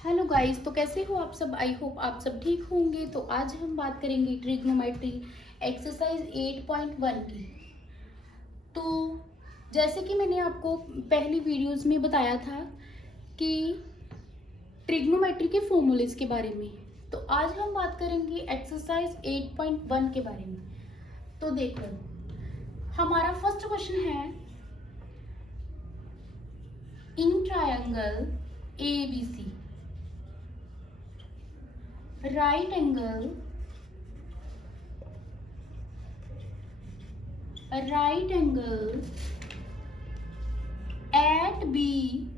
Hello guys, तो कैसे हो आप सब। आई होप आप सब ठीक होंगे। तो आज हम बात करेंगे ट्रिग्नोमेट्री एक्सरसाइज 8.1 की। तो जैसे कि मैंने आपको पहली वीडियोस में बताया था कि ट्रिग्नोमेट्री के फॉर्मूलेस के बारे में, तो आज हम बात करेंगे एक्सरसाइज 8.1 के बारे में। तो देखो, हमारा फर्स्ट क्वेश्चन है, in triangle ABC right angle at B,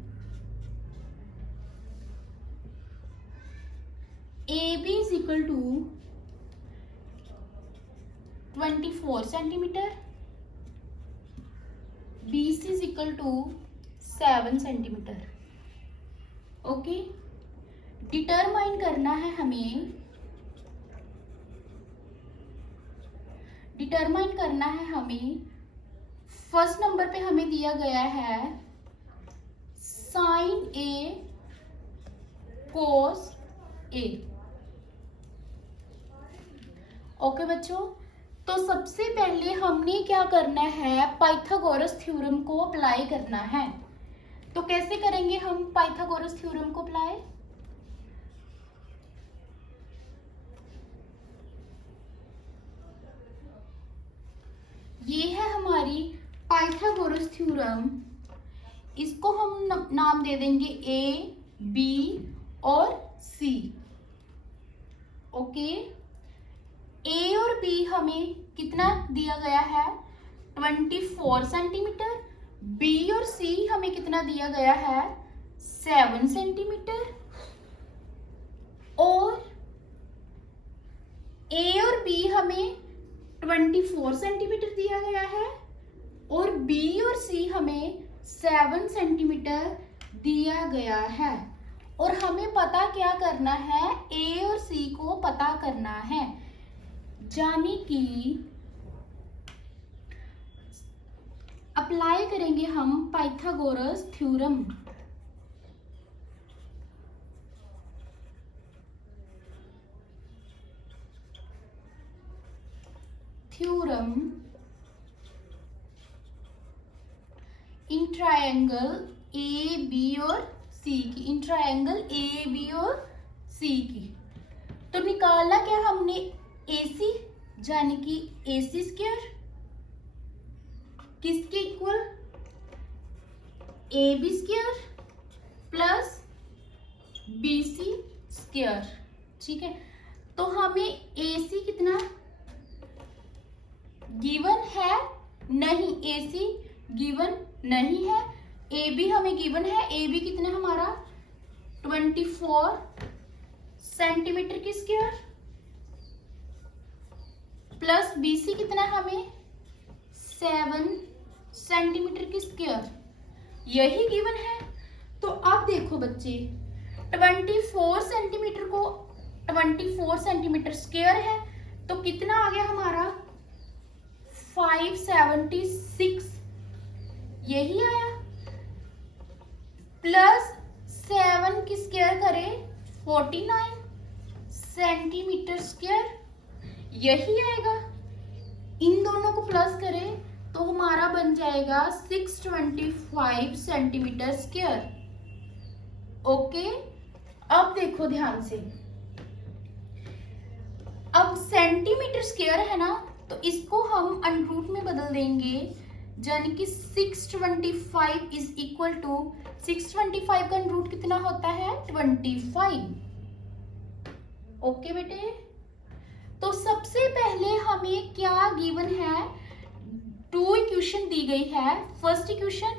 AB is equal to 24 centimeter, BC is equal to 7 centimeter. Okay, determine करना है हमें, फर्स्ट नंबर पे हमें दिया गया है sine A cos A। Okay बच्चों, तो सबसे पहले हमने क्या करना है, पाइथागोरस थ्योरम को अप्लाई करना है। तो कैसे करेंगे हम पाइथागोरस थ्योरम को अप्लाई? ये है हमारी पाइथागोरस थ्योरम। इसको हम नाम दे देंगे A, B और C। ओके, A और B हमें कितना दिया गया है, 24 सेंटीमीटर। B और C हमें कितना दिया गया है, 7 सेंटीमीटर। और A और B हमें 24 सेंटीमीटर दिया गया है और B और C हमें 7 सेंटीमीटर दिया गया है। और हमें पता क्या करना है, A और C को पता करना है, यानी कि अप्लाई करेंगे हम पाइथागोरस थ्योरम। इन ट्रायंगल ए बी और सी की, इन ट्रायंगल ए बी और सी की। तो निकालना क्या हमने, AC यानी कि AC स्क्वायर किसके equal, AB square plus BC square. ठीक है, तो हमें AC कितना गिवन है, नहीं, AC गिवन नहीं है। AB हमें गिवन है, AB कितना हमारा 24 सेंटीमीटर की स्क्वायर प्लस BC कितना हमें 7 सेंटीमीटर की स्क्वायर, यही गिवन है। तो अब देखो बच्चे, 24 सेंटीमीटर को 24 सेंटीमीटर स्क्वायर है, तो कितना आ गया हमारा 576, यही आया। प्लस 7 की स्क्वायर करें 49 सेंटीमीटर स्क्वायर, यही आएगा। इन दोनों को प्लस करें तो हमारा बन जाएगा 625 सेंटीमीटर स्क्वायर। ओके, अब देखो ध्यान से, अब सेंटीमीटर स्क्वायर है ना, तो इसको हम अंडरूट में बदल देंगे, यानी कि 625 इज इक्वल टू 625 का अंडरूट कितना होता है, 25। ओके बेटे, तो सबसे पहले हमें क्या गिवन है, 2 इक्वेशन दी गई है। फर्स्ट इक्वेशन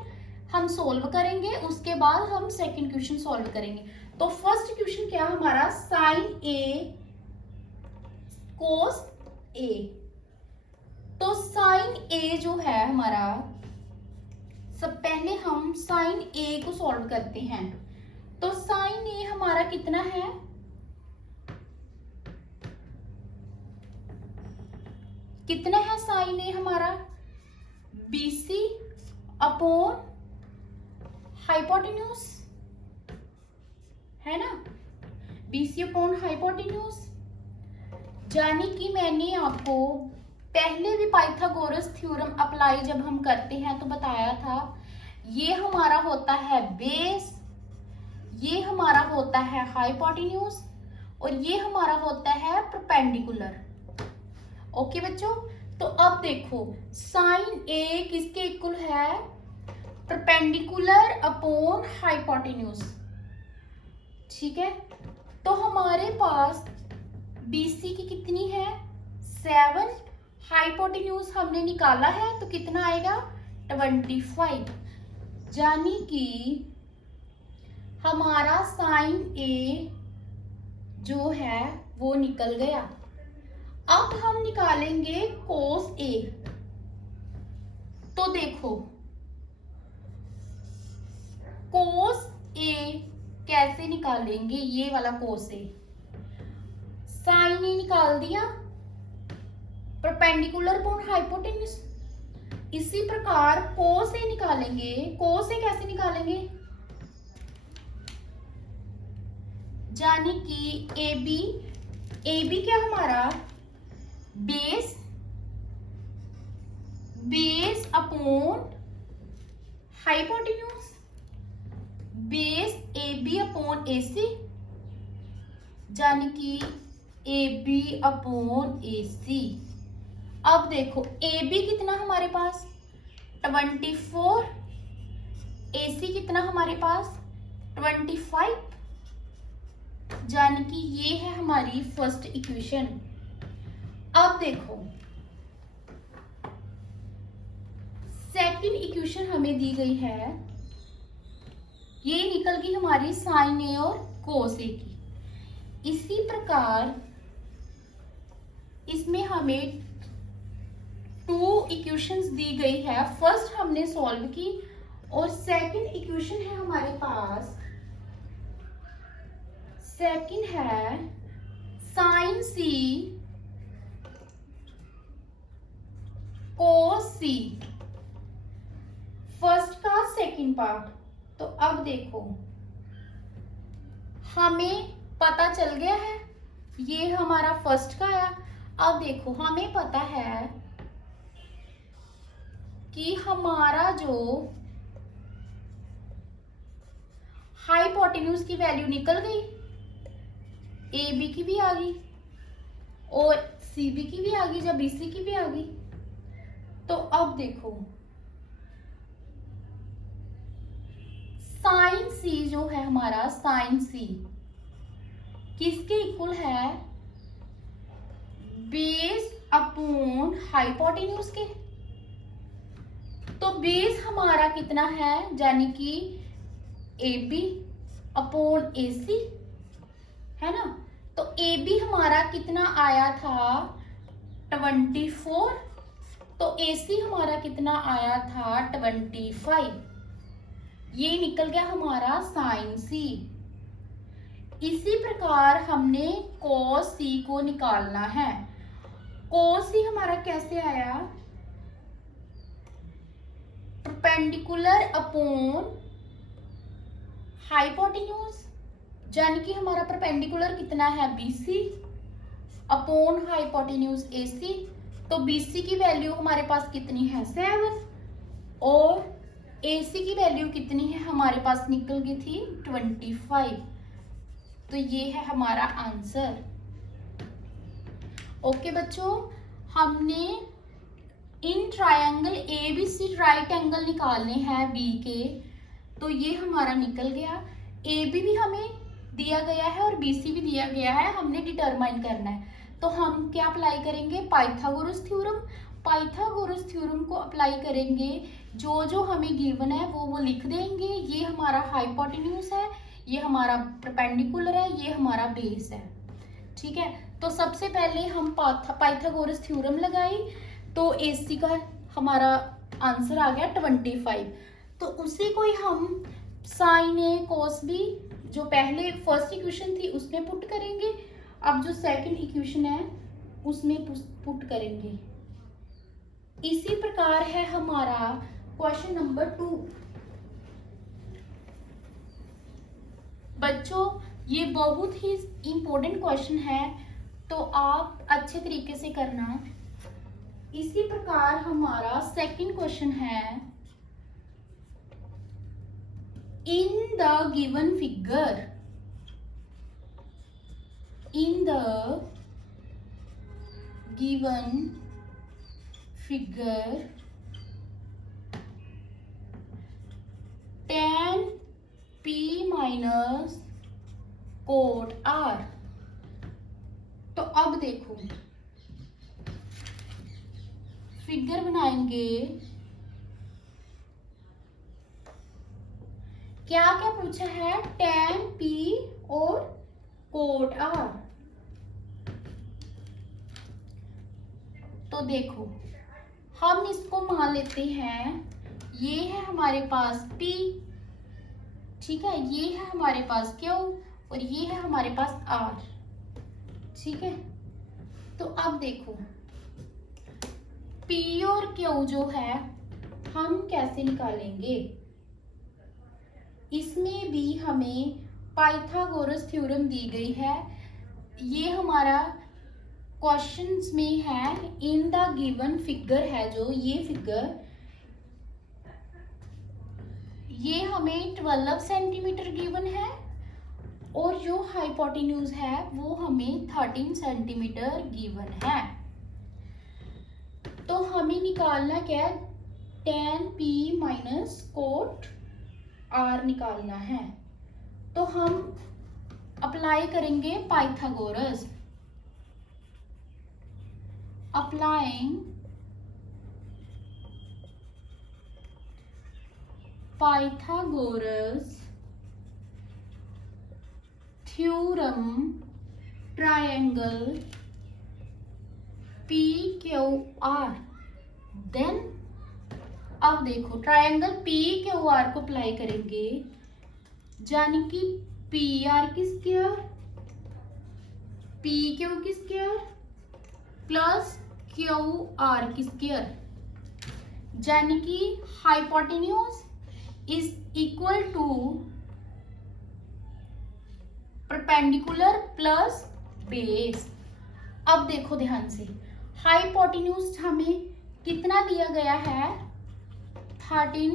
हम सोल्व करेंगे, उसके बाद हम सेकंड इक्वेशन सोल्व करेंगे। तो फर्स्ट इक्वेशन क्या हमारा, साइन A कोस A। तो साइन A जो है हमारा, सब पहले हम साइन A को सॉल्व करते हैं। तो साइन A हमारा कितना है, कितना है साइन A हमारा, BC अपॉन हाइपोटेन्यूज, है ना। BC upon hypotenuse. यानी कि मैंने आपको पहले भी पाइथागोरस थ्योरम अप्लाई जब हम करते हैं तो बताया था, ये हमारा होता है बेस, ये हमारा होता है हाइपोटेन्यूज और ये हमारा होता है परपेंडिकुलर। ओके बच्चों, तो अब देखो साइन ए किसके इक्वल है, परपेंडिकुलर अपॉन हाइपोटेन्यूज। ठीक है, तो हमारे पास BC की कितनी है 7, हाइपोटेन्यूज हमने निकाला है तो कितना आएगा 25। यानी कि हमारा साइन ए जो है वो निकल गया। अब हम निकालेंगे कोस ए। तो देखो कोस ए कैसे निकालेंगे, ये वाला कोस ए, साइन ए निकाल दिया, परपेंडिकुलर अपॉन हाइपोटेन्यूज। इसी प्रकार कोस ए निकालेंगे, कोस ए कैसे निकालेंगे, यानी कि AB क्या हमारा base upon hypotenuse, base AB upon AC, यानी कि AB अपॉन AC। अब देखो AB कितना हमारे पास 24, AC कितना हमारे पास 25, यानी कि ये है हमारी फर्स्ट इक्वेशन। अब देखो सेकंड इक्वेशन हमें दी गई है, ये निकल गई हमारी साइन ए और कोस ए की। इसी प्रकार इसमें हमें 2 इक्वेशंस दी गई है, फर्स्ट हमने सॉल्व की और सेकंड इक्वेशन है हमारे पास, सेकंड है साइन सी कोस सी, फर्स्ट का सेकंड पार्ट। तो अब देखो हमें पता चल गया है, ये हमारा फर्स्ट का आया। अब देखो हमें पता है कि हमारा जो हाइपोटेन्यूज की वैल्यू निकल गई, AB की भी आ गई और CB की भी आ गई, जब BC की भी आ गई। तो अब देखो साइन C जो है हमारा, साइन C किसके इक्वल है, बेस अपॉन हाइपोटेन्यूज के। तो बेस हमारा कितना है, यानी कि AB अपॉन AC है ना। तो AB हमारा कितना आया था 24, तो AC हमारा कितना आया था 25। ये निकल गया हमारा साइन C। इसी प्रकार हमने cos C को निकालना है। cos C हमारा कैसे आया, परपेंडिकुलर अपॉन हाइपोटेन्यूज, यानी कि हमारा परपेंडिकुलर कितना है BC अपॉन हाइपोटेन्यूज AC। तो BC की वैल्यू हमारे पास कितनी है 7 और AC की वैल्यू कितनी है हमारे पास निकल गई थी 25। तो ये है हमारा आंसर। ओके बच्चों, हमने in triangle ABC right angle निकालने हैं B के, तो ये हमारा निकल गया। AB भी हमें दिया गया है और BC भी दिया गया है, हमने डिटरमाइन करना है। तो हम क्या अप्लाई करेंगे, पाइथागोरस थ्योरम। पाइथागोरस थ्योरम को अप्लाई करेंगे, जो जो हमें गिवन है वो लिख देंगे। ये हमारा हाइपोटेन्यूज है, ये हमारा परपेंडिकुलर है, ये हमारा बेस है। ठीक है, तो सबसे पहले हम पाइथागोरस थ्योरम लगाई, तो AC का हमारा आंसर आ गया 25। तो उसी को ही हम साइन ए कोस बी, जो पहले फर्स्ट इक्वेशन थी उसमें पुट करेंगे, अब जो सेकंड इक्वेशन है उसमें पुट करेंगे। इसी प्रकार है हमारा क्वेश्चन नंबर 2। बच्चों ये बहुत ही इम्पोर्टेंट क्वेश्चन है, तो आप अच्छे तरीके से करना। इसी प्रकार हमारा सेकंड क्वेश्चन है, in the given figure, in the given figure, tan P minus cot R। तो अब देखो, फिगर बनाएंगे, क्या क्या पूछा है, tan P और cot R। तो देखो, हम इसको मान लेते हैं, ये है हमारे पास P, ठीक है, ये है हमारे पास Q और ये है हमारे पास R, ठीक है। तो अब देखो, P और Q जो है हम कैसे निकालेंगे, इसमें भी हमें पाइथागोरस थ्योरम दी गई है। ये हमारा क्वेश्चंस में है, इन द गिवन फिगर है जो ये फिगर, ये हमें 12 सेंटीमीटर गिवन है और जो हाइपोटेन्यूज है वो हमें 13 सेंटीमीटर गिवन है। तो हमें निकालना क्या है, tan P minus cot R निकालना है। तो हम अप्लाई करेंगे Pythagoras, applying Pythagoras theorem triangle PQR। Then अब देखो, ट्रायंगल PQR को अप्लाई करेंगे, यानी कि PR की स्क्वायर, PQ की स्क्वायर प्लस QR की स्क्वायर, यानी कि hypotenuse is equal to perpendicular plus base. अब देखो ध्यान से, हाइपोटेन्यूज हमें कितना दिया गया है, 13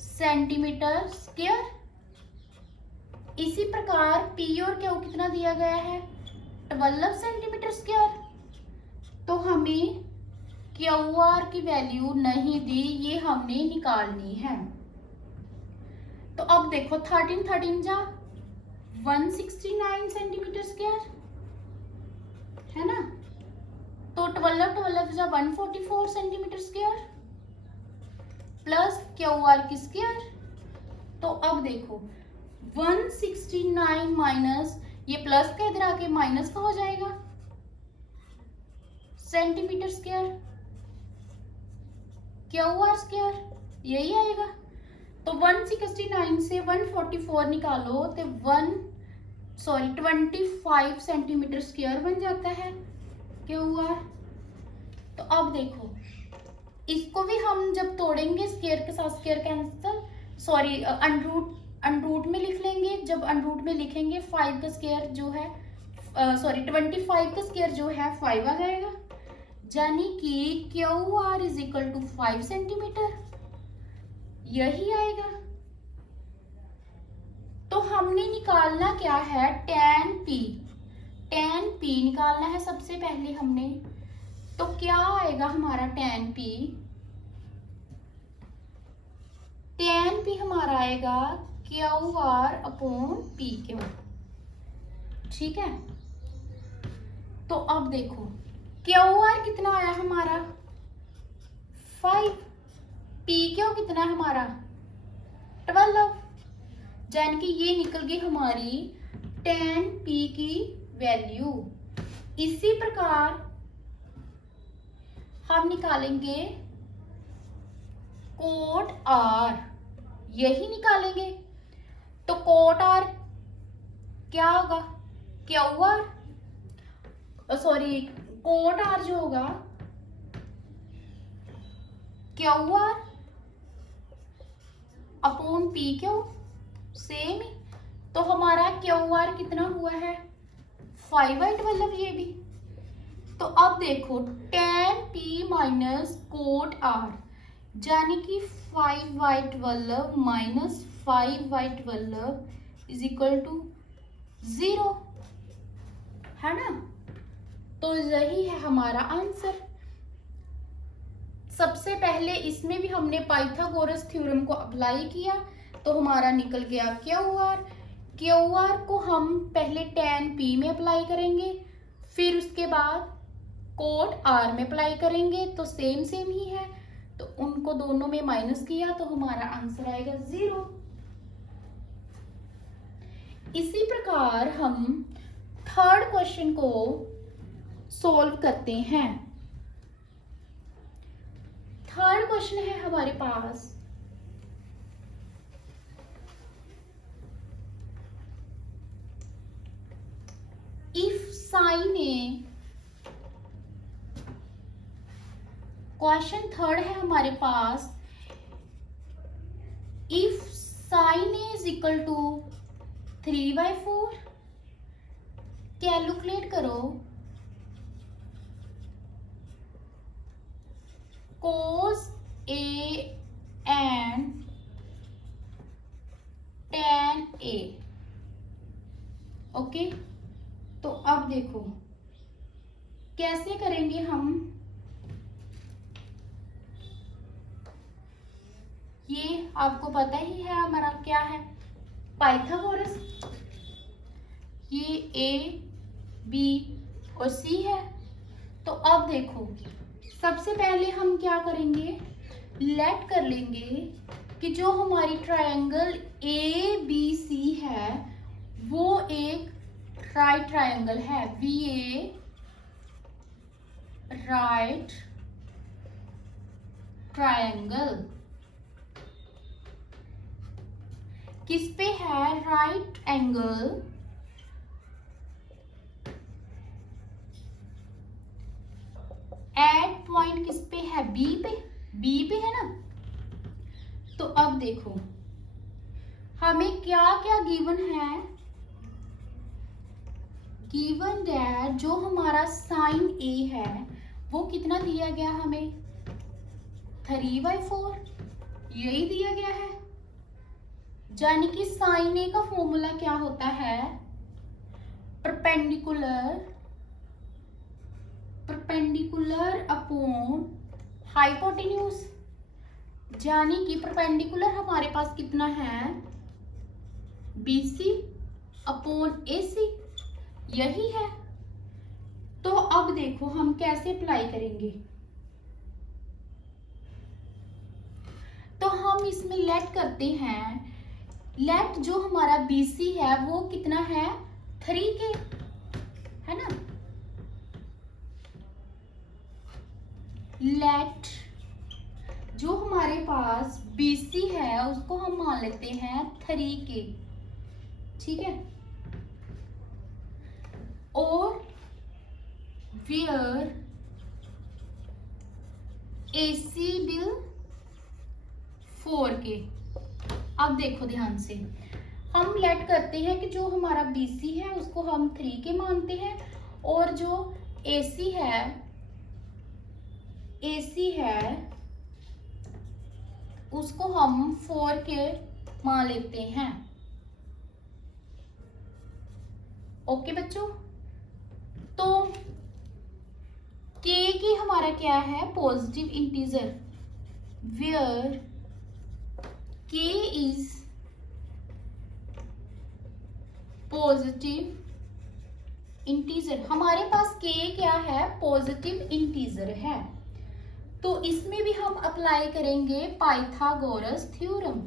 सेंटीमीटर स्क्वायर। इसी प्रकार P और Q कितना दिया गया है, 12 सेंटीमीटर स्क्वायर। तो हमें QR की वैल्यू नहीं दी, ये हमने निकालनी है। तो अब देखो, 13 जा 169 सेंटीमीटर स्क्वायर है ना, तो 12 जा 144 सेंटीमीटर स्क्वायर प्लस QR की स्क्वायर। तो अब देखो, 169 माइनस ये प्लस का इधर आके माइनस का हो जाएगा, सेंटीमीटर स्क्वायर, QR स्क्वायर यही आएगा। तो 169 से 144 निकालो तो 25 सेंटीमीटर स्क्वायर बन जाता है QR। तो अब देखो, इसको भी हम जब तोड़ेंगे स्क्वायर के साथ स्क्वायर कैंसिल, सॉरी अंडरूट में लिख लेंगे। जब अंडरूट में लिखेंगे 5 का स्क्वायर जो है, सॉरी 25 का स्क्वायर जो है 5 आ जाएगा, यानी कि QR is equal to 5 centimetre, यही आएगा। तो हमने निकालना क्या है, tan P निकालना है सबसे पहले हमने। तो क्या आएगा हमारा tan P हमारा आएगा QR अपॉन PQ, ठीक है। तो अब देखो, QR कितना आया हमारा 5, PQ कितना है हमारा 12, यानी कि ये निकल गई हमारी tan P की वैल्यू। इसी प्रकार हम निकालेंगे cot R, यही निकालेंगे। तो cot R क्या होगा, QR, सॉरी cot R जो होगा QR अपॉन PQ, सेम ही। तो हमारा क्यू आर कितना हुआ है 5/8 मतलब ये भी। तो अब देखो tan p minus cot r यानी कि 5/8 वल्लभ माइनस 5/8 वल्लभ इज इक्वल टू 0 है ना। तो यही है हमारा आंसर। सबसे पहले इसमें भी हमने पाइथागोरस थ्योरम को अप्लाई किया तो हमारा निकल गया क्यू आर को हम पहले tan p में अप्लाई करेंगे, फिर उसके बाद कोट r में अप्लाई करेंगे तो सेम ही है, तो उनको दोनों में माइनस किया तो हमारा आंसर आएगा 0। इसी प्रकार हम थर्ड क्वेश्चन को सॉल्व करते हैं। थर्ड क्वेश्चन है हमारे पास if sine A, question third है हमारे पास if sine A is equal to 3/4, calculate करो cos A and tan A। Okay, तो अब देखो कैसे करेंगे हम। ये आपको पता ही है हमारा क्या है पाइथागोरस। ये A, B और C है। तो अब देखो सबसे पहले हम क्या करेंगे, लेट कर लेंगे कि जो हमारी ट्रायंगल ABC है वो एक राइट ट्रायंगल है, VA राइट ट्रायंगल। किस पे है, राइट एंगल एट पॉइंट किस पे है, बी पे है ना। तो अब देखो हमें क्या क्या गिवन है, गिवन दैट जो हमारा साइन ए है वो कितना दिया गया हमें 3/4, यही दिया गया है। यानी कि साइन ए का फॉर्मूला क्या होता है, परपेंडिकुलर अपॉन हाइपोटेन्यूज। यानी कि परपेंडिकुलर हमारे पास कितना है BC अपॉन AC, यही है। तो अब देखो हम कैसे अप्लाई करेंगे। तो हम इसमें लेट करते हैं, लेट जो हमारा BC है वो कितना है 3K है ना। लेट जो हमारे पास BC है उसको हम मान लेते हैं 3K, ठीक है। और वेयर AC विल 4K। अब देखो ध्यान से हम लेट करते हैं कि जो हमारा BC है उसको हम 3K मानते हैं और जो AC है उसको हम 4K मान लेते हैं। ओके बच्चों, तो K की हमारा क्या है positive integer, where K is positive integer. हमारे पास K क्या है पॉजिटिव इंटीजर है, तो इसमें भी हम अप्लाई करेंगे पाइथागोरस थ्योरम।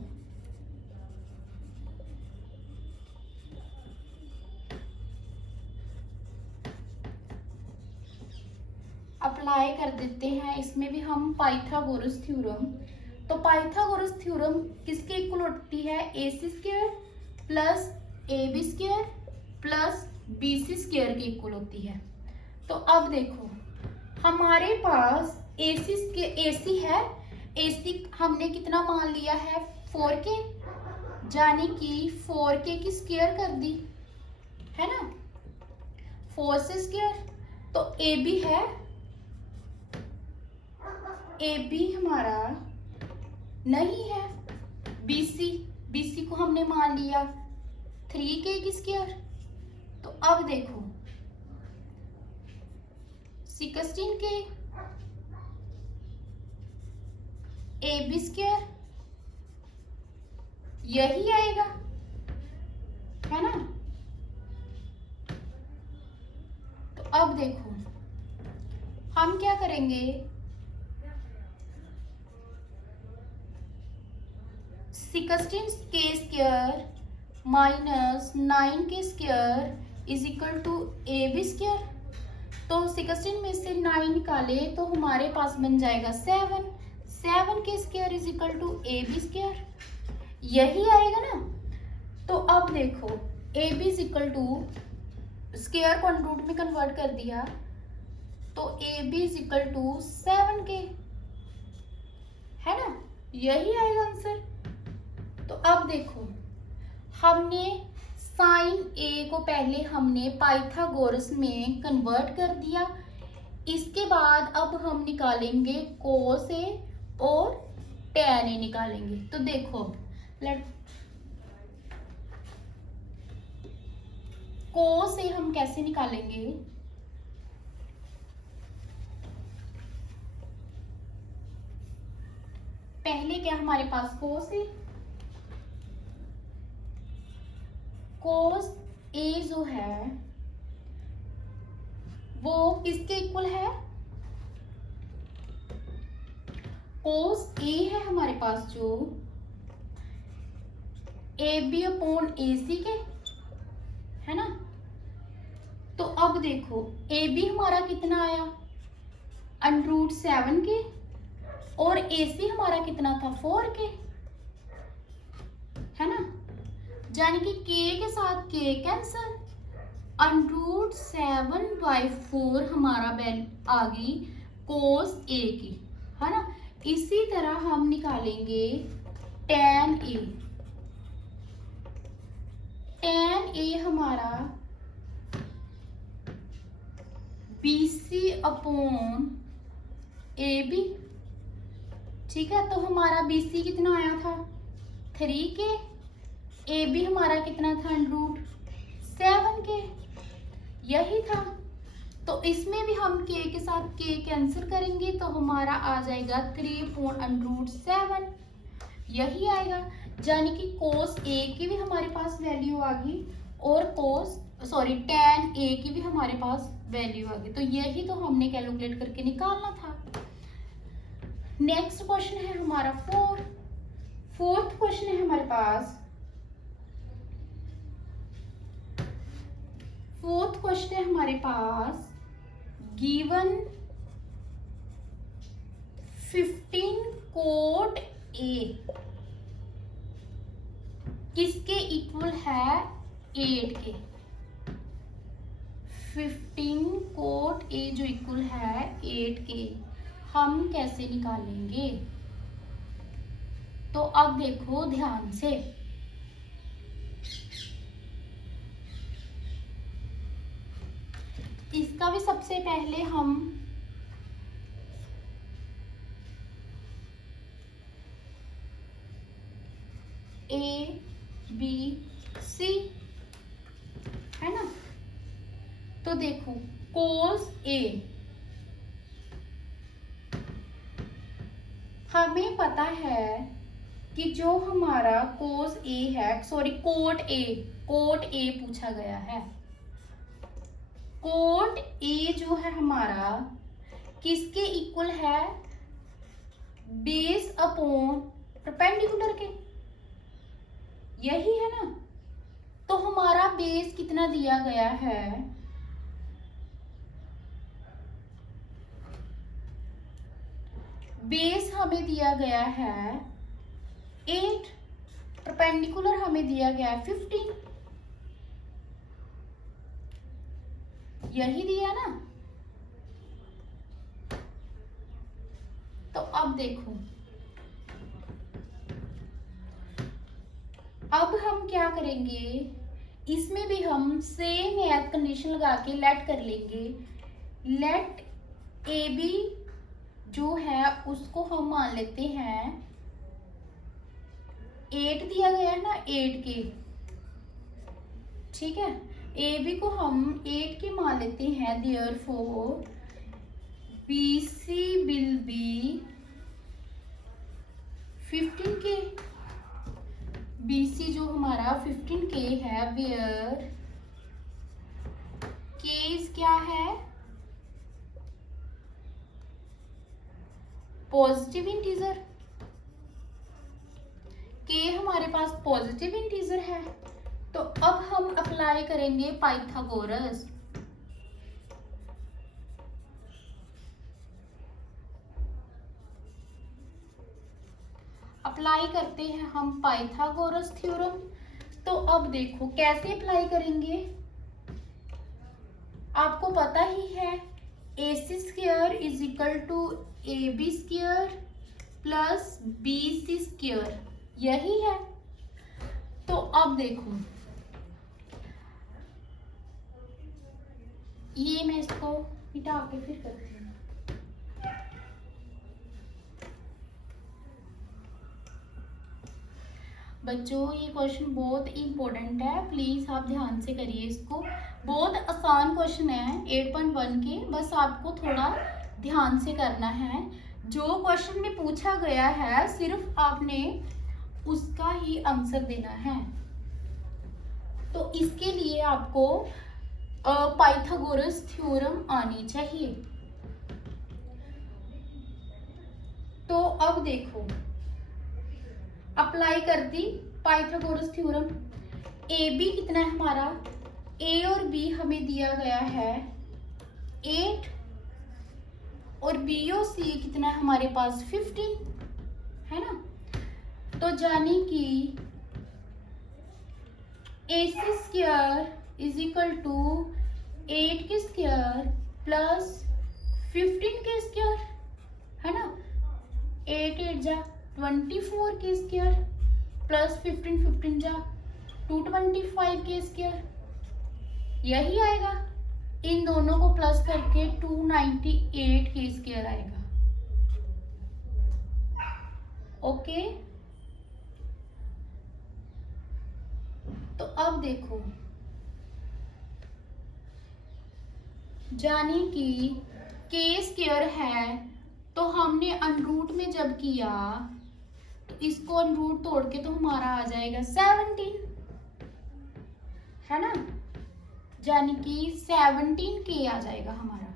अप्लाई कर देते हैं इसमें भी हम पाइथागोरस थ्योरम। तो पाइथागोरस थ्योरम किसके इक्वल होती है, AC² plus AB² plus BC² के इक्वल होती है। तो अब देखो हमारे पास AC है, AC हमने कितना मान लिया है 4K, जाने कि 4k की स्क्वायर कर दी है ना, 4 से स्क्वायर। तो ए बी है, ए बी हमारा नहीं है, बीसी, बीसी को हमने मान लिया 3k की स्क्वायर। तो अब देखो 16k ए बी स्क्वायर, यही आएगा है ना। तो अब देखो हम क्या करेंगे, 16k square minus 9k square is equal to A B square. तो 16 में से 9 निकाले तो हमारे पास बन जाएगा 7, 7k square is equal to A B square, यही आएगा ना। तो अब देखो A B is equal to, square को अंडर रूट में कन्वर्ट कर दिया तो A B is equal to 7k है ना, यही आएगा आंसर। तो अब देखो हमने साइन ए को पहले हमने पाइथागोरस में कन्वर्ट कर दिया, इसके बाद अब हम निकालेंगे कोस ए और टैन ए निकालेंगे। तो देखो कोस ए हम कैसे निकालेंगे, पहले क्या हमारे पास कोस ए, कोस ए जो है वो किसके इक्वल है, कोस ए है हमारे पास जो ए बी अपॉन ए सी के है ना। तो अब देखो ए बी हमारा कितना आया, अंडर रूट 7k और ए सी हमारा कितना था 4k है ना, यानी कि k के साथ k कैंसल, अंडर रूट 7/4 हमारा वैल्यू आ गई कोस ए की है ना। इसी तरह हम निकालेंगे टैन ए, टैन ए हमारा BC अपॉन AB, ठीक है। तो हमारा BC कितना आया था 3k, AB हमारा कितना था अंडर रूट 7k, यही था। तो इसमें भी हम k के साथ k कैंसिल करेंगे तो हमारा आ जाएगा 3 अपॉन अंडर रूट 7, यही आएगा। यानी कि कोस ए की भी हमारे पास वैल्यू आ गई और टैन ए की भी हमारे पास वैल्यू आ गई। तो यही तो हमने कैलकुलेट करके निकालना था। नेक्स्ट क्वेश्चन है हमारा फोर्थ क्वेश्चन है हमारे पास। फोर्थ क्वेश्चन है हमारे पास, गिवन 15 कोट ए किसके इक्वल है 8 के, 15 कोट ए जो इक्वल है 8 के, हम कैसे निकालेंगे। तो अब देखो ध्यान से, इसका भी सबसे पहले हम ए बी सी है ना। तो देखो कोस ए, हमें पता है कि जो हमारा कोस ए है, कोट ए पूछा गया है। कोट ए जो है हमारा किसके इक्वल है, बेस अपॉन परपेंडिकुलर के, यही है ना। तो हमारा बेस कितना दिया गया है, बेस हमें दिया गया है 8, परपेंडिकुलर हमें दिया गया है 15, यही दिया ना। तो अब देखो अब हम क्या करेंगे, इसमें भी हम सेम एज कंडीशन लगा के लेट कर लेंगे। लेट ए बी जो है उसको हम मान लेते हैं 8 दिया गया है ना, 8 के, ठीक है। ए बी को हम 8 के मान लेते हैं, therefore B C will be 15 के। बी सी जो हमारा 15 के है, वेयर केस क्या है, पॉजिटिव इंटीजर। के हमारे पास पॉजिटिव इंटीजर है। तो अब हम अप्लाई करेंगे पाइथागोरस। अप्लाई करते हैं हम पाइथागोरस थ्योरम। तो अब देखो कैसे अप्लाई करेंगे, आपको पता ही है A C square is equal to A B square plus B C square, यही है। तो अब देखो ये मैं इसको मिटा के फिर करती हूँ। बच्चों ये क्वेश्चन बहुत इंपॉर्टेंट है, प्लीज आप ध्यान से करिए इसको। बहुत आसान क्वेश्चन है 8.1 के, बस आपको थोड़ा ध्यान से करना है। जो क्वेश्चन में पूछा गया है सिर्फ आपने उसका ही आंसर देना है। तो इसके लिए आपको पाइथागोरस थ्योरम आनी चाहिए। तो अब देखो अप्लाई कर दी पाइथागोरस थ्योरम। ए बी कितना है हमारा, ए और बी हमें दिया गया है 8 और बी और सी कितना है हमारे पास 15 है ना। तो जानी कि ए C square is equal to 8 के स्क्वायर प्लस 15 के स्क्वायर है ना। 8 8 जा 24 के स्क्वायर प्लस 15 15 जा 225 के स्क्वायर, यही आएगा। इन दोनों को प्लस करके 298 के स्क्वायर आएगा। ओके, तो अब देखो जाने कि के स्क्वायर है, तो हमने अनरूट में जब किया तो इसको अनरूट तोड़ के तो हमारा आ जाएगा 17 है ना, यानी कि 17 के आ जाएगा हमारा।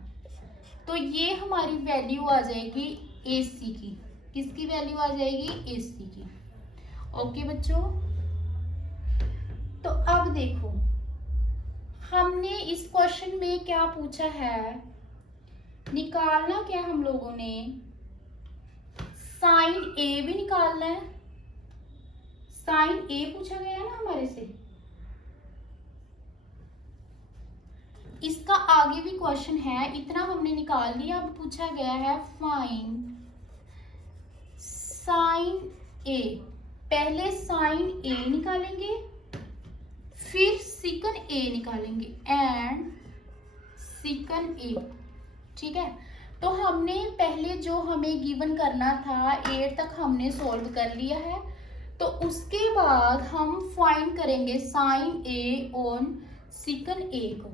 तो ये हमारी वैल्यू आ जाएगी AC की। किसकी वैल्यू आ जाएगी, AC की। ओके बच्चों, तो अब देखो हमने इस क्वेश्चन में क्या पूछा है, निकालना क्या हम लोगों ने, साइन ए भी निकालना है। साइन ए पूछा गया है ना हमारे से। इसका आगे भी क्वेश्चन है, इतना हमने निकाल लिया। अब पूछा गया है फाइंड साइन ए। पहले साइन ए निकालेंगे, फिर सिकन ए निकालेंगे एंड सिकन ए, ठीक है। तो हमने पहले जो हमें गिवन करना था 8 तक हमने सॉल्व कर लिया है। तो उसके बाद हम फाइंड करेंगे साइन ए ऑन सिकन ए को।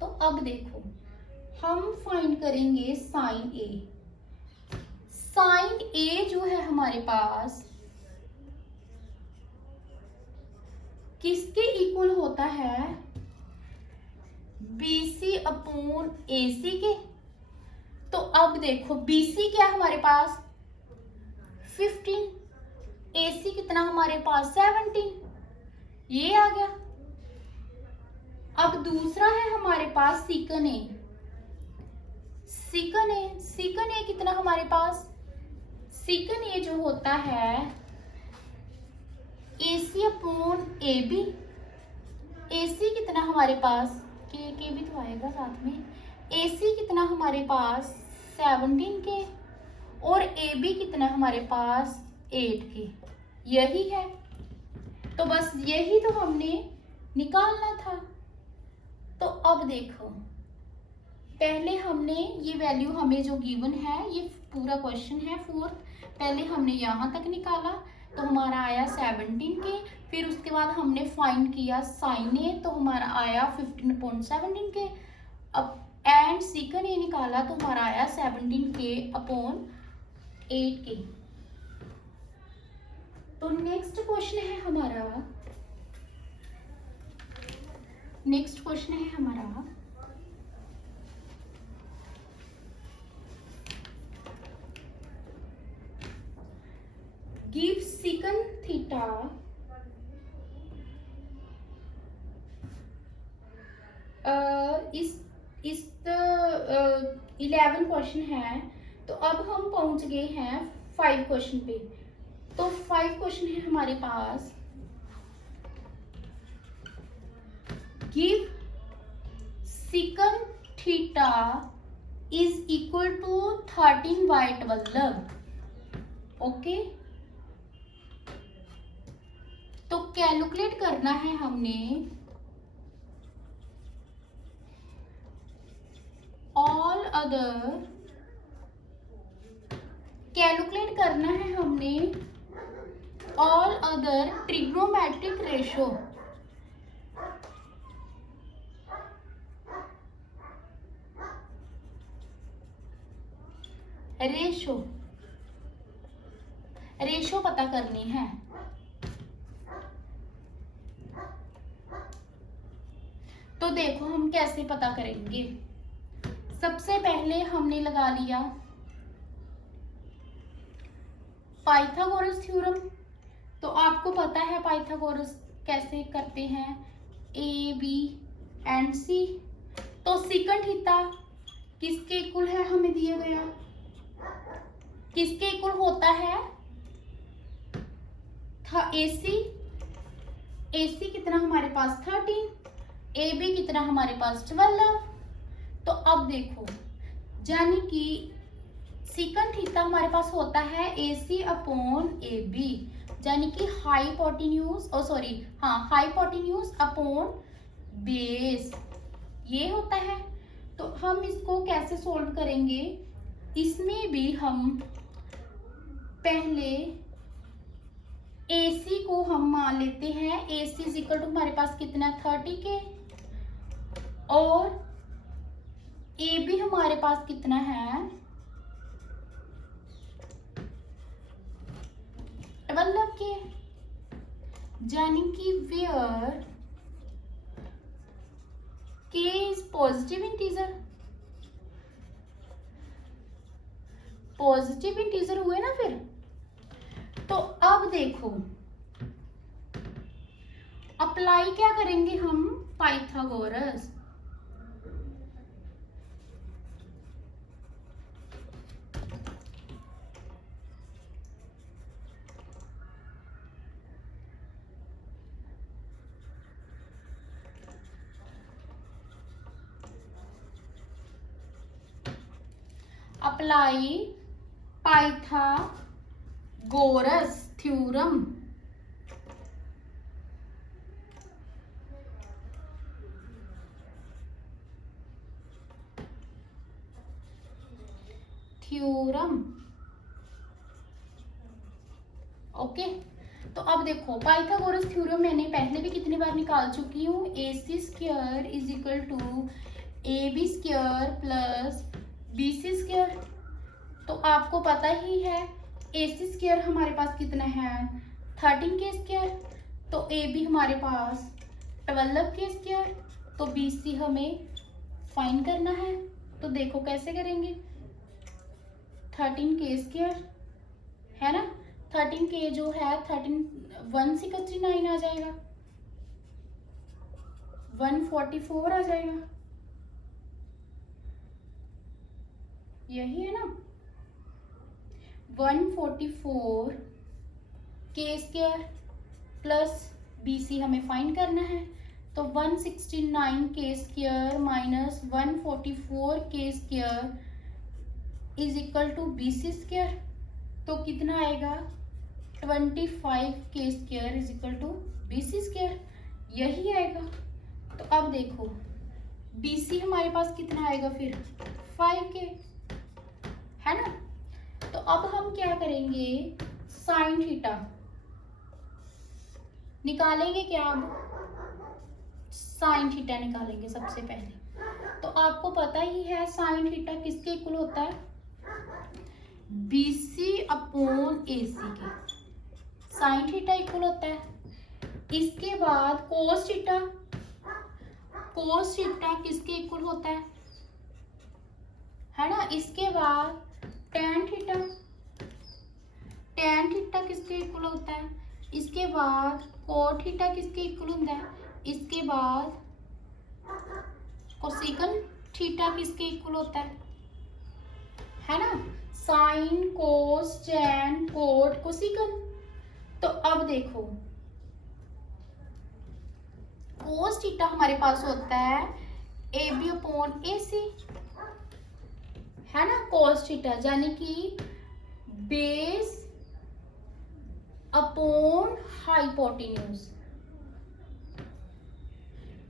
तो अब देखो हम फाइंड करेंगे साइन ए। साइन ए जो है हमारे पास किसके इक्वल होता है, BC अपॉन AC के। तो अब देखो BC क्या है हमारे पास 15, AC कितना हमारे पास 17, ये आ गया। अब दूसरा है हमारे पास सिकन ए। सिकन ए कितना हमारे पास, सिकन ए जो होता है AC अपॉन AB। AC कितना हमारे पास, के भी तो आएगा साथ में। AC कितना हमारे पास 17 के और AB कितना हमारे पास 8 के, यही है। तो बस यही तो हमने निकालना था। तो अब देखो, पहले हमने ये वैल्यू हमें जो गिवन है, ये पूरा क्वेश्चन है फोर्थ, पहले हमने यहाँ तक निकाला तो हमारा आया 17K। फिर उसके बाद हमने फाइंड किया साइन ए तो हमारा आया 15.17K। अब एंड सीकन ए निकाला तो हमारा आया 17K/8K। तो नेक्स्ट क्वेश्चन है हमारा, गिव सीकन थीटा इस 11 क्वेश्चन है। तो अब हम पहुंच गए हैं 5 क्वेश्चन पे। तो 5 क्वेश्चन है हमारे पास। Give secant theta is equal to 13/12। Okay, तो कैलकुलेट करना है हमने ऑल अदर, कैलकुलेट करना है हमने all other trigonometric ratio. Ratio पता करनी है। तो देखो हम कैसे पता करेंगे। सबसे पहले हमने लगा लिया पाइथागोरस थ्योरम। तो आपको पता है पाइथागोरस कैसे करते हैं, ए बी एंड सी। तो सीकन थीटा किसके इक्वल है, हमें दिया गया किसके इक्वल होता है, था AC। AC कितना हमारे पास 13, AB कितना हमारे पास 12। तो अब देखो, यानी कि सीकन थीटा हमारे पास होता है AC/AB, यानी कि हाइपोटेन्यूज अपॉन बेस, ये होता है। तो हम इसको कैसे सोल्व करेंगे, इसमें भी हम पहले AC को हम मान लेते हैं, AC इज इक्वल टू हमारे पास कितना 30K, और AB हमारे पास कितना है 12K, यानी कि where K is positive integer हुए ना फिर। तो अब देखो, अप्लाई क्या करेंगे हम, Pythagoras. Apply Pythagoras theorem. Okay, तो अब देखो पाइथागोरस थ्योरम मैंने पहले भी कितनी बार निकाल चुकी हूँ, AC² is equal to AB² plus BC²। तो आपको पता ही है AC² हमारे पास कितना है 13K², तो AB हमारे पास 12K², तो BC हमें फाइंड करना है। तो देखो कैसे करेंगे, 13K² है ना, 13K जो है 1 6 9 आ जाएगा, 144 आ जाएगा, यही है ना, 144K² प्लस BC हमें फाइंड करना है। तो 169K² minus 144K² is equal to BC²। तो कितना आएगा 25K² is equal to BC square, यही आएगा। तो अब देखो BC हमारे पास कितना आएगा फिर 5K, है ना। तो अब हम क्या करेंगे, साइन थीटा निकालेंगे। क्या अब साइन थीटा निकालेंगे सबसे पहले। तो आपको पता ही है साइन थीटा किसके इक्वल होता है, BC अपॉन AC के। साइन थीटा इक्वल होता है। इसके बाद कोस थीटा, कोस थीटा किसके इक्वल होता है ना। इसके बाद टेन थीटा, टेन थीटा किसके इक्वल होता है। इसके बाद कोट थीटा किसके इक्वल होता है। इसके बाद कोसेकन थीटा किसके इक्वल होता है ना। साइन, कोस, टैन, कोट, कोसेकन। तो अब देखो कोस थीटा हमारे पास होता है AB अपॉन AC, है ना। कोस थीटा यानी कि बेस अपॉन हाइपोटेन्यूज।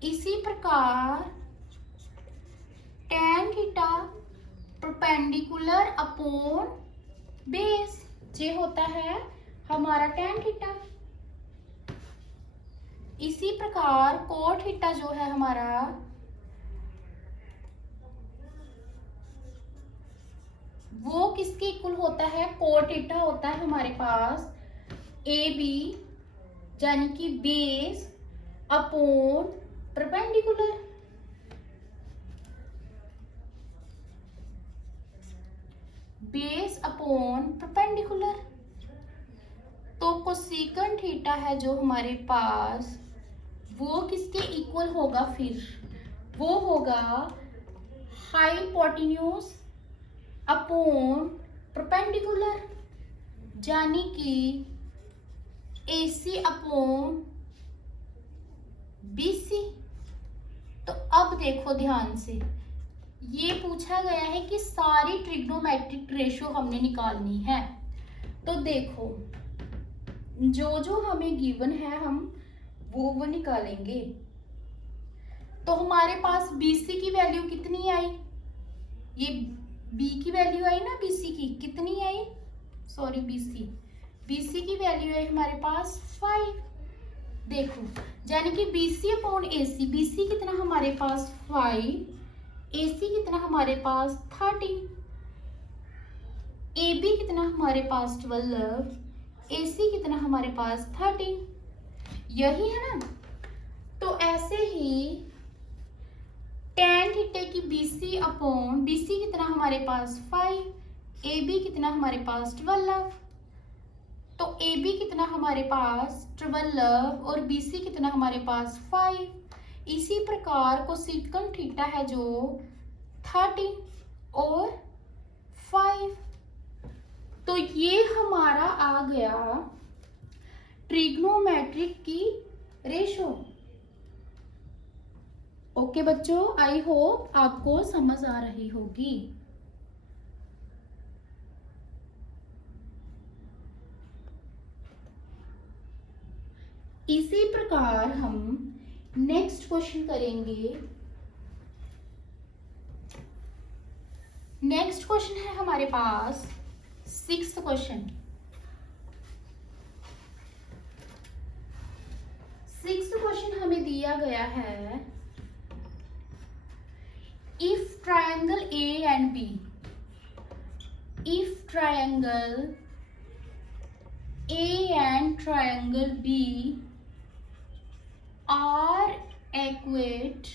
इसी प्रकार tan theta perpendicular upon base, ये होता है हमारा टैन थीटा। इसी प्रकार कोट थीटा जो है हमारा वो किसके इक्वल होता है, कोट थीटा होता है हमारे पास AB यानी कि base upon perpendicular. Base upon perpendicular. तो कोसेकन थीटा है जो हमारे पास वो किसके इक्वल होगा फिर, वो होगा हाइपोटेन्यूज अपॉन परपेंडिकुलर यानी कि AC अपॉन BC। तो अब देखो ध्यान से, ये पूछा गया है कि सारी ट्रिग्नोमेट्रिक रेशो हमने निकालनी है। तो देखो जो जो हमें गिवन है हम वो निकालेंगे। तो हमारे पास BC की वैल्यू कितनी आई, ये B की वैल्यू आई ना, BC की कितनी आई, सॉरी BC की वैल्यू है हमारे पास 5। देखो यानी कि BC अपॉन AC, BC कितना हमारे पास 5, AC कितना हमारे पास 13, AB कितना हमारे पास 12, AC कितना हमारे पास 13, यही है ना। तो ऐसे ही tan थीटा की BC अपॉन BC कितना हमारे पास 5, AB कितना हमारे पास 12, तो AB कितना हमारे पास 12 और BC कितना हमारे पास 5। इसी प्रकार कोसेकन थीटा है जो 13 और 5। तो ये हमारा आ गया ट्रिग्नोमेट्रिक की रेशो। ओके बच्चों, आई होप आपको समझ आ रही होगी। इसी प्रकार हम नेक्स्ट क्वेश्चन करेंगे। नेक्स्ट क्वेश्चन है हमारे पास 6th क्वेश्चन। 6th क्वेश्चन हमें दिया गया है, if triangle A and B, if triangle A and triangle B are equate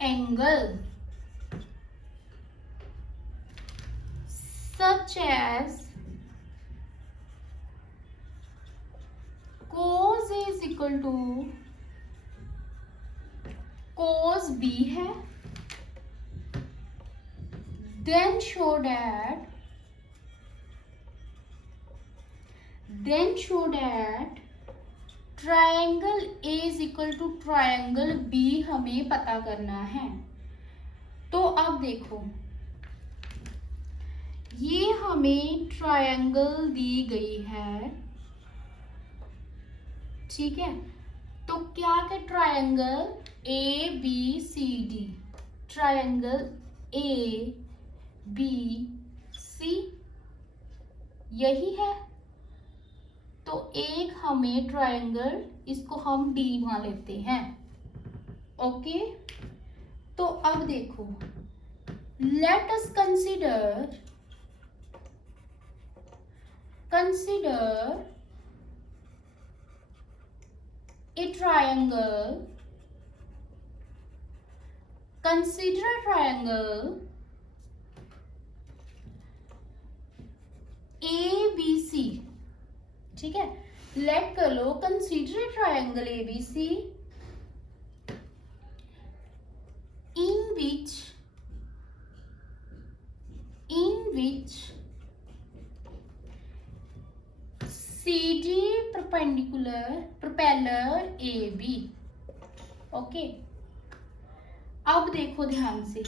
angle such as cos A is equal to cos B है, then show that triangle A is equal to triangle B हमें पता करना है। तो अब देखो ये हमें ट्रायंगल दी गई है ठीक है। तो क्या है triangle A B C D, triangle A B C यही है। तो एक हमें ट्रायंगल, इसको हम डी मान लेते हैं। ओके, तो अब देखो, let us consider a triangle, consider a triangle ABC, ठीक है। लेट कर लो, consider triangle ABC in which CD propeller AB। Okay, अब देखो ध्यान से,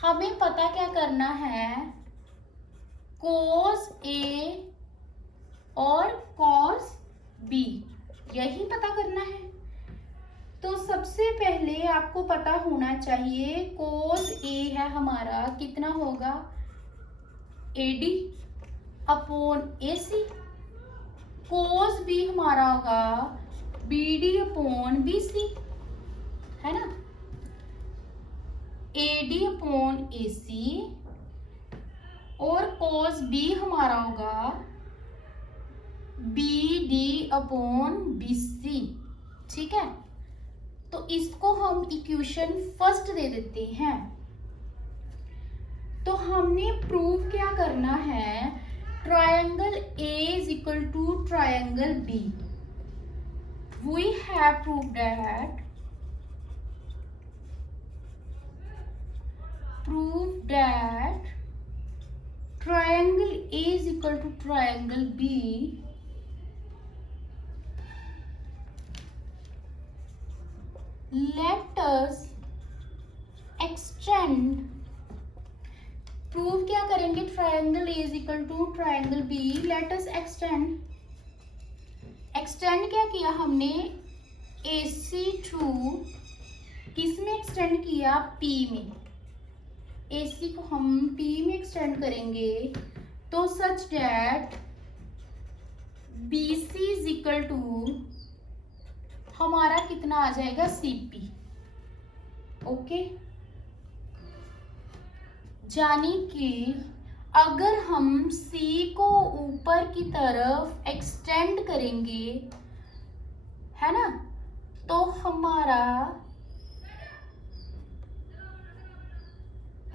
हमें पता क्या करना है, cos A और cos B, यही पता करना है। तो सबसे पहले आपको पता होना चाहिए cos A है हमारा, कितना होगा, AD upon AC। cos B हमारा होगा BD अपॉन BC, है ना। AD अपॉन AC और cos B हमारा होगा BD अपॉन BC, ठीक है। तो इसको हम इक्वेशन फर्स्ट दे देते हैं। तो हमने प्रूव क्या करना है, triangle A is equal to triangle B. We have proved that triangle A is equal to triangle B let us extend, prove क्या करेंगे, triangle A is equal to triangle B, let us extend क्या किया हमने, AC to किस में extend किया, P में। AC को हम P में एक्सटेंड करेंगे तो such that BC is equal to हमारा कितना आ जाएगा, CP। ओके, यानी कि अगर हम C को ऊपर की तरफ एक्सटेंड करेंगे, है ना, तो हमारा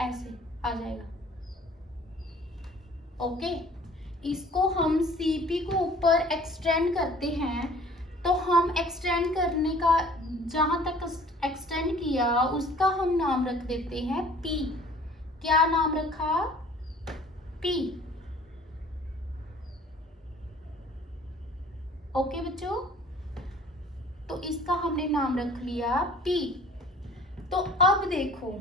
ऐसे आ जाएगा। ओके, इसको हम CP को ऊपर एक्सटेंड करते हैं, तो हम एक्सटेंड करने का, जहां तक एक्सटेंड किया उसका हम नाम रख देते हैं P। क्या नाम रखा, P। ओके बच्चों, तो इसका हमने नाम रख लिया P। तो अब देखो,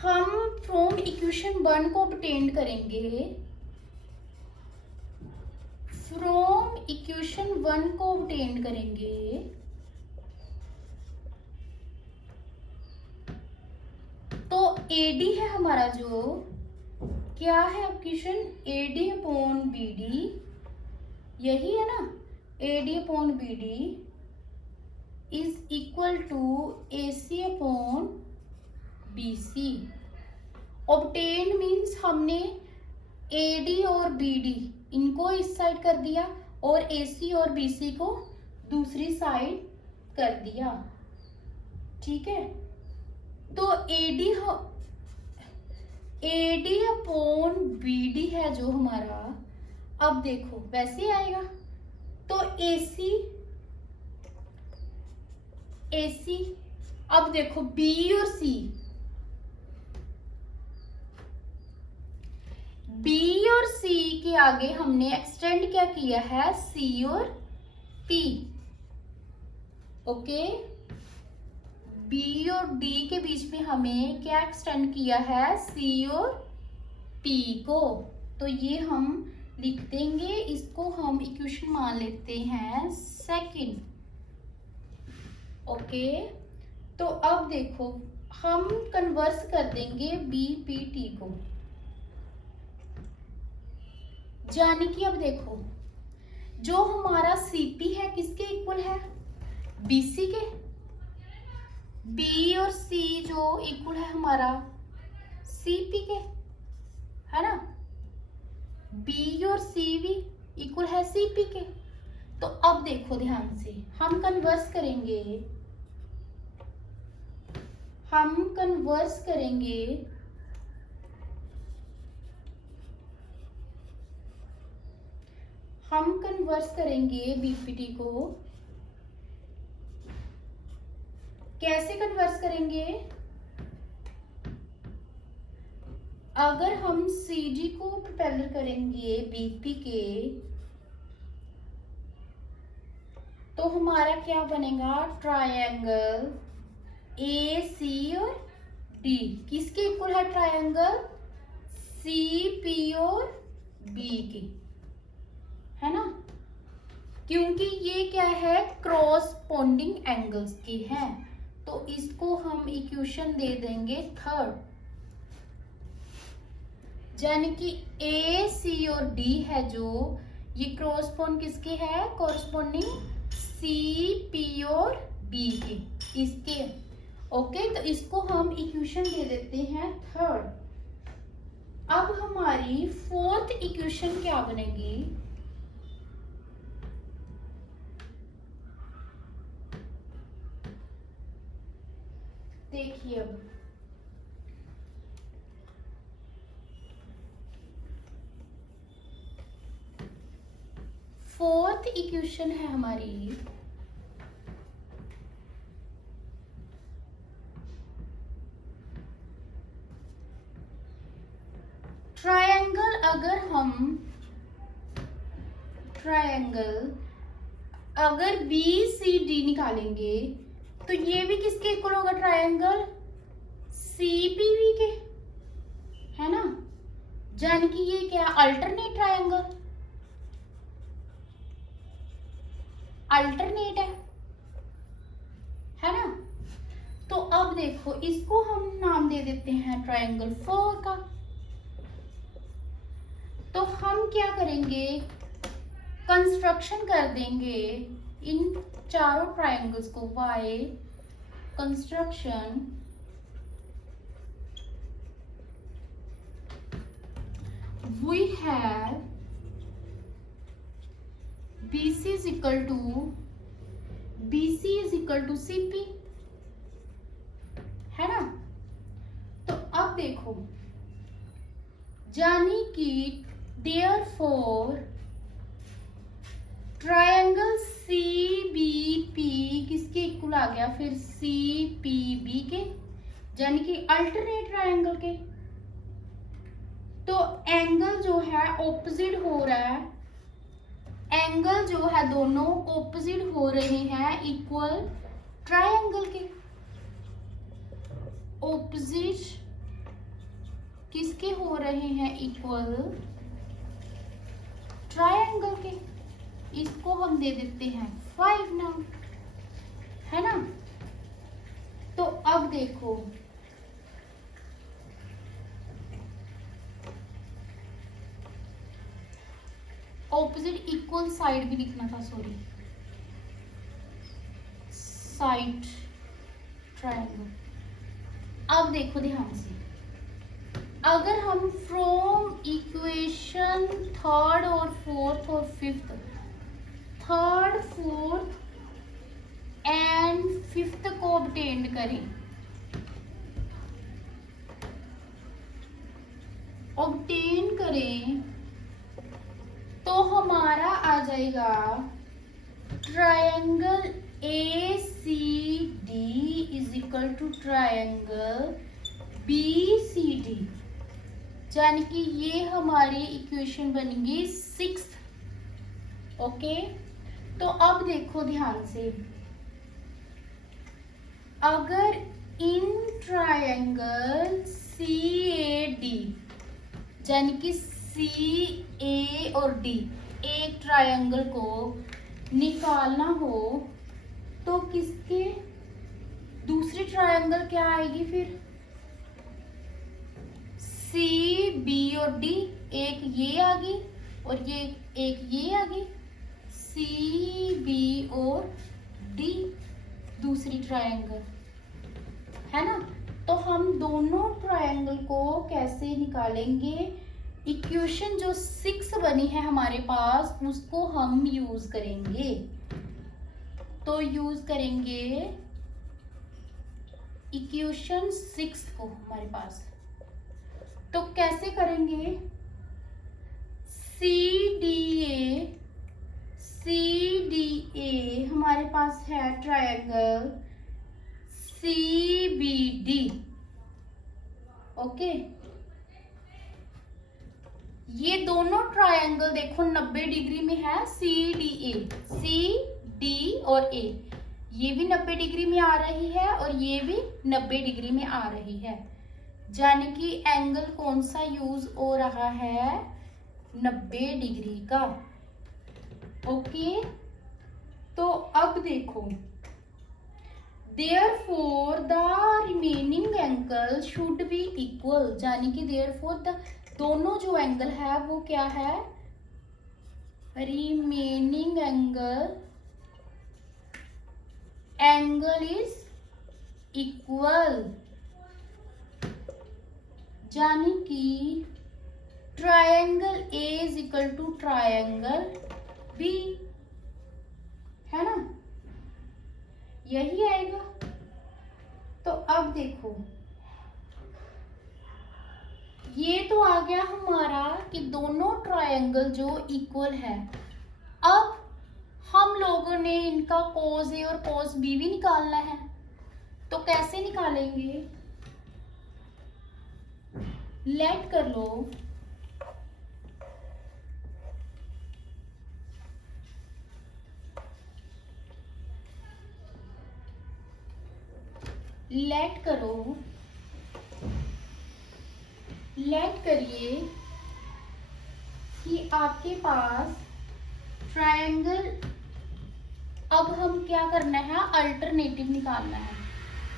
हम फ्रॉम इक्वेशन 1 को ऑब्टेन करेंगे, फ्रॉम इक्वेशन 1 को ऑब्टेन करेंगे तो AD है हमारा, जो क्या है इक्वेशन, AD अपॉन BD, यही है ना, AD upon BD is equal to AC upon BC। Obtain means हमने AD और BD इनको इस साइड कर दिया और AC और BC को दूसरी साइड कर दिया, ठीक है। तो AD अपॉन BD है जो हमारा, अब देखो वैसे आएगा। तो AC अब देखो B और C, B और C के आगे हमने एक्सटेंड क्या किया है, C और P। ओके, B और D के बीच में हमें क्या एक्सटेंड किया है, C और P को। तो ये हम लिख देंगे, इसको हम इक्वेशन मान लेते हैं सेकंड। ओके, तो अब देखो हम कन्वर्स कर देंगे बीपीटी को, यानी कि अब देखो जो हमारा सीपी है किसके इक्वल है, बीसी के। बी और सी जो इक्वल है हमारा सीपी के, है ना। बी और सी भी इक्वल है सीपी के। तो अब देखो ध्यान से हम कन्वर्स करेंगे, हम कन्वर्स करेंगे बीपीटी को। कैसे कन्वर्स करेंगे, अगर हम सीडी को प्रोपेलर करेंगे बीपी के तो हमारा क्या बनेगा, ट्रायंगल ए सी और डी किसके इक्वल है, ट्रायंगल सी पी और बी के, है ना, क्योंकि ये क्या है क्रॉसपोंडिंग एंगल्स के हैं। तो इसको हम इक्वेशन दे देंगे थर्ड, यानी कि ए सी और डी है जो ये क्रॉसपोंड किसके है, कॉरस्पॉन्डिंग सी पी और बी के, इसके। ओके, तो इसको हम इक्वेशन दे देते हैं थर्ड। अब हमारी फोर्थ इक्वेशन क्या बनेगी, देखिए अब फोर्थ इक्वेशन है हमारी ट्रायंगल। अगर बी सी डी निकालेंगे तो ये भी किसके इक्वल होगा, ट्रायंगल सी पी वी के, है ना, यानी कि ये क्या अल्टरनेट ट्रायंगल, अल्टरनेट है ना। तो अब देखो इसको हम नाम दे देते हैं ट्रायंगल 4 का। तो हम क्या करेंगे, कंस्ट्रक्शन कर देंगे इन चारों ट्रायंगल्स को, by construction we have BC is equal to CP, है ना। तो अब देखो यानी कि therefore ट्रायंगल CBP किसके इक्वल आ गया, फिर CPB के, यानी कि अल्टरनेट ट्रायंगल के। तो एंगल जो है ऑपोजिट हो रहा है, एंगल जो है दोनों ऑपोजिट हो रहे हैं इक्वल ट्रायंगल के। ऑपोजिट किसके हो रहे हैं, इक्वल ट्रायंगल के। इसको हम दे देते हैं 5 नाम, है ना। तो अब देखो ऑपोजिट इक्वल साइड भी लिखना था, सॉरी, साइड ट्रायंगल। अब देखो ध्यान से, अगर हम फ्रॉम इक्वेशन थर्ड और फोर्थ और fifth, third fourth and fifth को ऑब्टेन करें, तो हमारा आ जाएगा triangle A C D is equal to triangle B C D, यानी कि ये हमारी इक्वेशन बनेगी 6। ओके, तो अब देखो ध्यान से, अगर in triangle C A D यानी कि सी ए और डी एक ट्रायंगल को निकालना हो तो किसके दूसरी ट्रायंगल क्या आएगी फिर? सी बी और डी, एक ये आ गई और ये एक ये आ गई, सी बी और डी दूसरी ट्रायंगल है ना। तो हम दोनों ट्रायंगल को कैसे निकालेंगे? इक्वेशन जो 6 बनी है हमारे पास उसको हम यूज करेंगे। तो यूज करेंगे इक्वेशन 6 को हमारे पास। तो कैसे करेंगे? सी डी ए हमारे पास है triangle C B D. Okay, ये दोनों ट्रायंगल देखो 90 डिग्री में है। सी डी और ए, ये भी 90 डिग्री में आ रही है और ये भी 90 डिग्री में आ रही है, यानी कि एंगल कौन सा यूज हो रहा है? 90 डिग्री का। ओके, तो अब देखो, therefore the remaining angle should be equal, यानी कि therefore the दोनों जो एंगल है वो क्या है? remaining angle is equal, यानी कि triangle A is equal to triangle B, है ना, यही आएगा। तो अब देखो, ये तो आ गया हमारा कि दोनों ट्रायंगल जो इक्वल है। अब हम लोगों ने इनका cos A और cos B भी निकालना है। तो कैसे निकालेंगे? लेट कर लो, लेट करो, लेट करिए कि आपके पास ट्रायंगल, अब हम क्या करना है? अल्टरनेटिव निकालना है।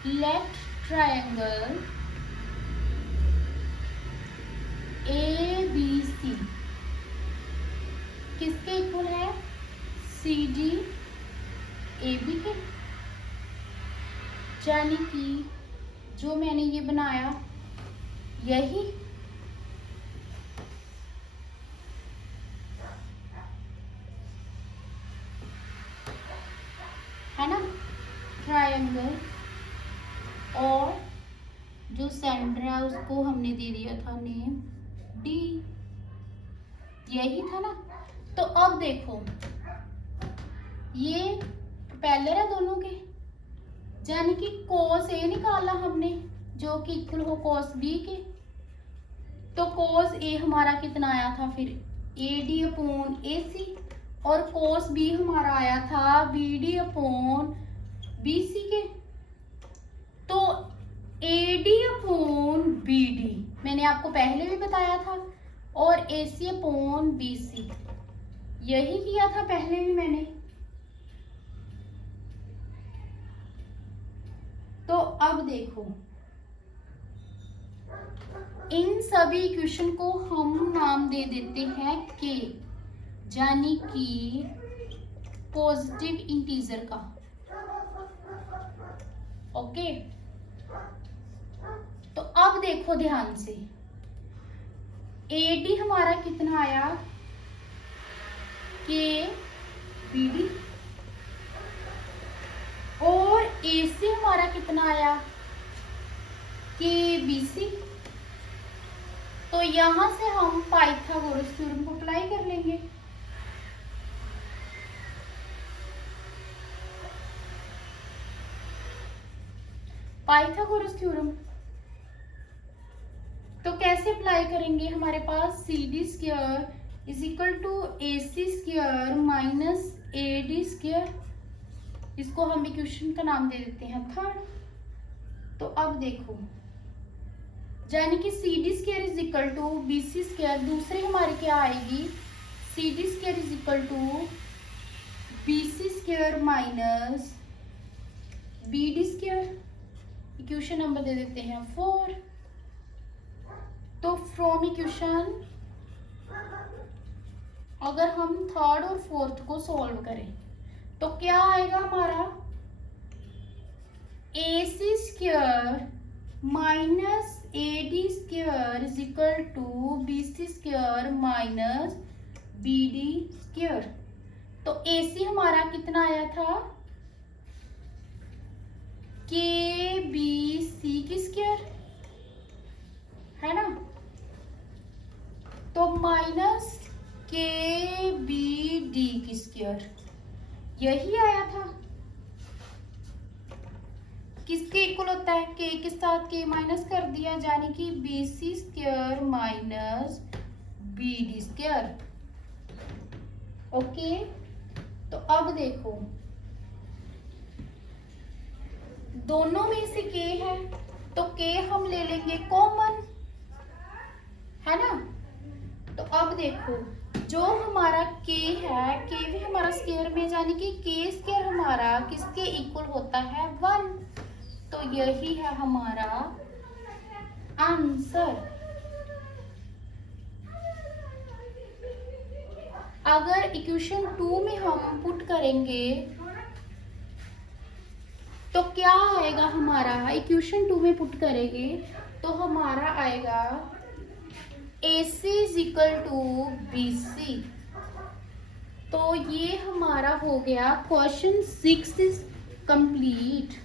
Let triangle A B C किसके इक्वल है? सी डी ए बी के, यानी कि जो मैंने ये बनाया यही है ना ट्रायंगल, और जो सेंटर है उसको हमने दे दिया था नेम डी, यही था ना। तो अब देखो, ये प्रोपेलर है दोनों के, यानी कि cos A निकाला हमने जो कि इक्वल हो cos B के। तो cos A हमारा कितना आया था फिर? AD अपॉन AC, और cos B हमारा आया था BD अपॉन BC के। तो AD अपॉन BD मैंने आपको पहले भी बताया था, और AC अपॉन BC यही किया था पहले भी मैंने। तो अब देखो, इन सभी इक्वेशन को हम नाम दे देते हैं के, यानी कि पॉजिटिव इंटीजर का। ओके, तो अब देखो ध्यान से, AD हमारा कितना आया? के BD, और AC हमारा कितना आया? के BC। तो यहां से हम पाइथागोरस थ्योरम को अप्लाई कर लेंगे। पाइथागोरस थ्योरम तो कैसे अप्लाई करेंगे? हमारे पास CD square is equal to AC square minus AD square, इसको हम इक्वेशन का नाम दे देते हैं थर्ड। तो अब देखो, यानी कि C D square is equal to B C square. दूसरी हमारी क्या आएगी, C D square is equal to B C square minus B D square. Equation number दे देते हैं 4। तो फ्रॉम इक्वेशन अगर हम थर्ड और फोर्थ को सॉल्व करें तो क्या आएगा हमारा, A C square minus A D square is equal to B C square minus B D square. तो ए सी हमारा कितना आया था, के बी सी की स्क्वायर है ना, तो माइनस के बी डी की स्क्वायर, यही आया था। किसके इक्वल होता है, के के साथ के माइनस कर दिया, यानी कि B C square minus B D square. Okay, तो अब देखो दोनों में से के है तो के हम ले लेंगे कॉमन, है ना। तो अब देखो जो हमारा के है, के भी हमारा स्क्वायर में, यानी कि के स्क्वायर हमारा किसके इक्वल होता है, 1। तो यही है हमारा आंसर। अगर इक्वेशन 2 में हम पुट करेंगे तो क्या आएगा हमारा, इक्वेशन 2 में पुट करेंगे तो हमारा आएगा AC is equal to BC। तो ये हमारा हो गया क्वेश्चन 6 इज कंप्लीट।